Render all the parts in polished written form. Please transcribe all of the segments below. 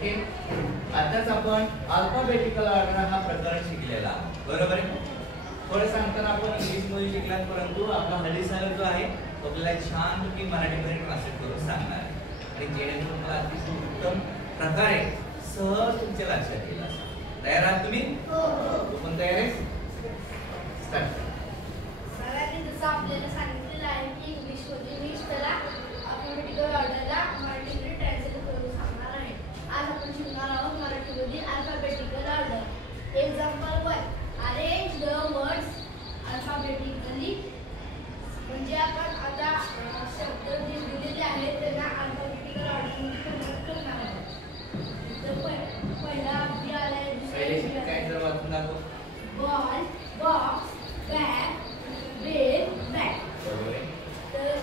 Okay, आताच आपण alphabetical order हा प्रकार शिकलेला, बरोबर आहे. थोडं सांगताना आपण इंग्लिश मध्ये शिकलात, परंतु आपला हल्ली सागर जो आहे तो आपल्याला छानपैकी मराठीमध्ये ट्रान्सलेट करून सांगणार आहे आणि जेणेकरून मला अतिशय उत्तम प्रकारे सहज तुमच्या लक्षात येईल. तयार आहात तुम्ही? हो. तू पण तयार आहेस? स्टार्ट. सरांनी जसं आपल्याला सांगितलेलं आहे की इंग्लिश मध्ये मीच त्याला अल्फाबेटिकल ऑर्डरला मराठीमध्ये ट्रान्सलेट करून सांगणार आहे. आज आपण शिकणार आहोत मराठीमध्ये alphabetical order. Example 1, arrange the words alphabetically. म्हणजे आपण आता शब्द जे दिलेले आहेत त्यांना अल्फाबेटिकल ऑर्डरमध्ये कन्वर्ट करणार आहोत. तर पहिला बी आलाय, दुसरा काय जर वाचून दाखव. Ball, box, bag, bell, bag. बरोबर आहे. तर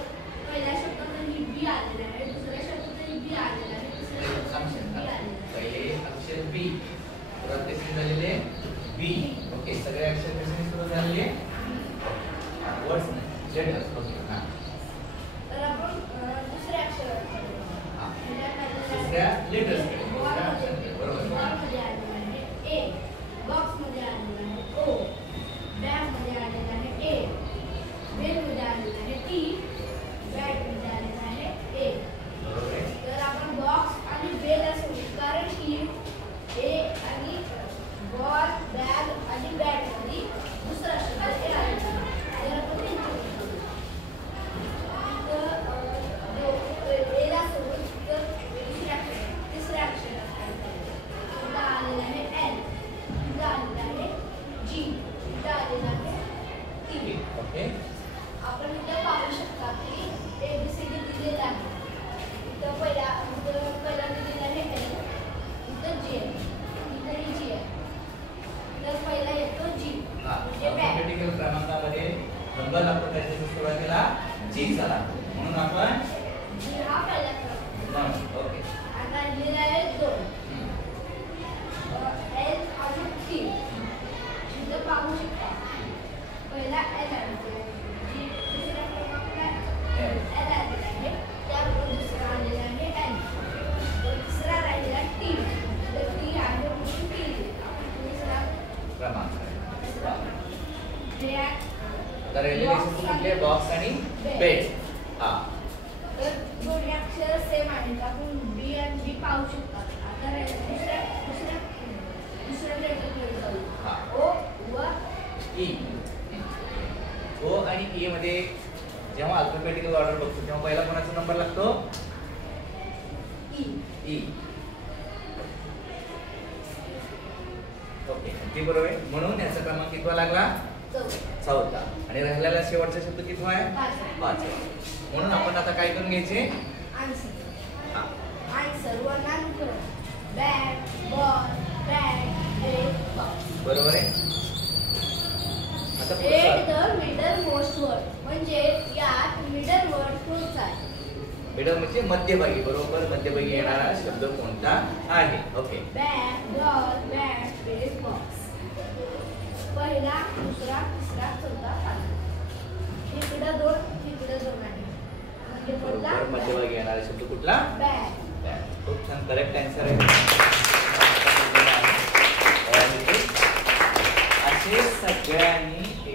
पहिल्या शब्दातही बी आलेला आहे, दुसऱ्या शब्दातही बी आलेला आहे, तिसऱ्या शब्दातही बी आलेला आहे. पहिले अक्षर बी, प्रत्यक्षात झालेले बी. ओके, सगळे अक्षर कशाने सुरू झालेले? वर्ड्स नाही, लेटर्स. ओके, हां. तर आपण दुसऱ्या अक्षरात हां, दुसऱ्या लेटर्स कडे, दुसऱ्या अक्षर बरोबर. बॉलमध्ये आलेला आहे ए, बॉक्समध्ये आलेला आहे ओ, बॅगमध्ये आलेला आहे ए, बेलमध्ये आलेला आहे टी, बॅटमध्ये आलेला आहे ए. बरोबर आहे. तर आपण बॉक्स आणि बेल असं, कारण की ए आणि बॉल, बॅग आणि बॅट मध्ये दुसरा शब्द ए आलेला आहे. तर आपण एला सोडून तर तिसऱ्या अक्षरात इथं आलेला आहे एल, इथं आलेला आहे जी, इथं आलेला आहे टी. ओके, आपण इथं पाहू शकता की एबीसीडी दिलेला आहे. इथं पहिला दिलेला आहे एल, इथं जी आहे, इथंही जी आहे. तर पहिला येतो जी, म्हणजे बॅग. अल्फाबेटिकल क्रमांकामध्ये नंबर आपण त्याच्या सुरुवातीला जी झाला, म्हणून आपण जी हा पहिला क्रमांक. ओके. आता लिहिलेला आहे 2, एल आणि टी. इथं पाहू शकता पहिला एल आहे, जी दुसऱ्या क्रमांकाला एल आलेला आहे, त्याबरोबर दुसरा आलेला आहे एल, तिसरा राहिलेला टी. तर टी आहे म्हणून टी दुसरा क्रमांक. बॅग. तर रिलेशन कुठले? बॉक्स आणि बेड. हा, तर दोन्ही अक्षर सेम आहेत, आपण बी आणि बी पाहू शकता. आता दुसऱ्या लेटरकडे जाऊ. हा. ओ व ई. ओ आणि ई मध्ये जेव्हा अल्फाबेटिकल ऑर्डर बघतो तेव्हा पहिला कोणाचा नंबर लागतो? ई. ई. ओके, ती बरोबर आहे. म्हणून याचा क्रमांक कितवा लागला? चौथा. आणि राहिलेला शेवटचा शब्द कितवा आहे? पाचवा. म्हणून आपण आता काय करून घ्यायचे? आन्सर. वर्णांक bat, ball, bag, bell, box. बरोबर आहे. आता at the middle most word, म्हणजे यात मिडल वर्ड कोणता आहे? मिडल म्हणजे मध्यभागी. बरोबर, मध्यभागी येणारा शब्द कोणता आहे? Okay. Bag, ball, bat, bell, box. पहिला, दुसरा, तिसरा, चौथा, पाचवा. इकडे 2 आहे. म्हणजे कोणता? मध्यभागी येणारा शब्द कुठला? बॅग. खूप छान, करेक्ट आन्सर आहे. असे सगळ्यांनी